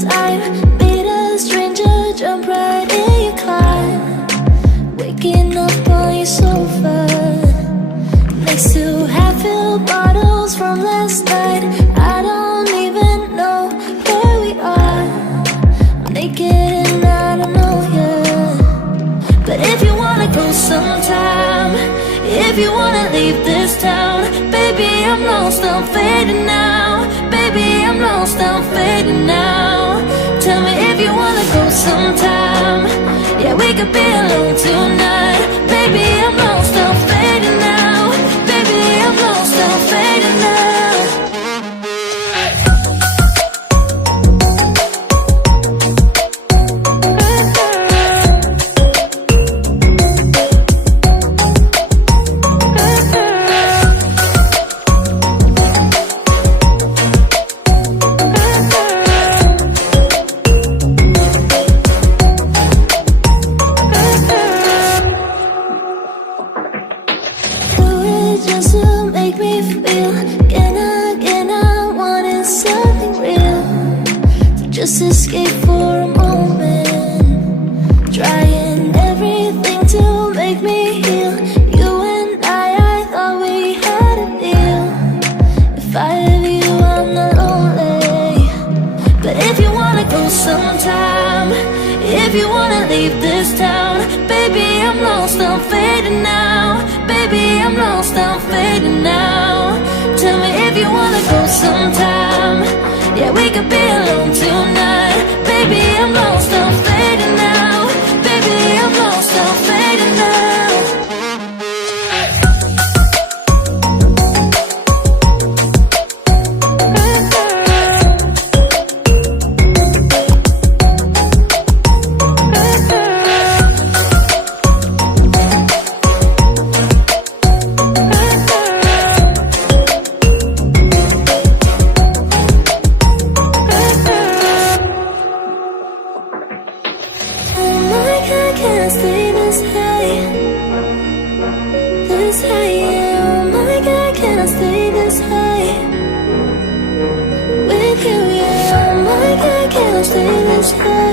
time. Meet a stranger, jump right in your car. Waking up on your sofa next to half-filled bottles from last night. I don't even know where we are. I'm naked and I don't know you. But if you wanna go sometime, if you wanna leave this town, baby, I'm lost, I'm fading now. Baby, I'm lost, I'm fading now. Tell me if you wanna go sometime. Yeah, we could be alone tonight. Baby, I'm lost, I'm fading now. Baby, I'm lost, I'm fading now. Just to make me feel, can I wanted something real, to just escape for a moment, trying everything to make me heal. You and I thought we had a deal. If I have you, I'm not lonely. But if you wanna go sometime, if you wanna leave this town, baby, I'm lost, I'm fading now. Baby, I'm lost, I'm fading now. Tell me if you wanna go sometime. Yeah, we could be alone tonight. Baby, I'm lost, I'm fading now. Baby, I'm lost, I'm fading now. Can't stay this high, yeah. Oh my God, can't stay this high with you, yeah. Oh my God, can't stay this high.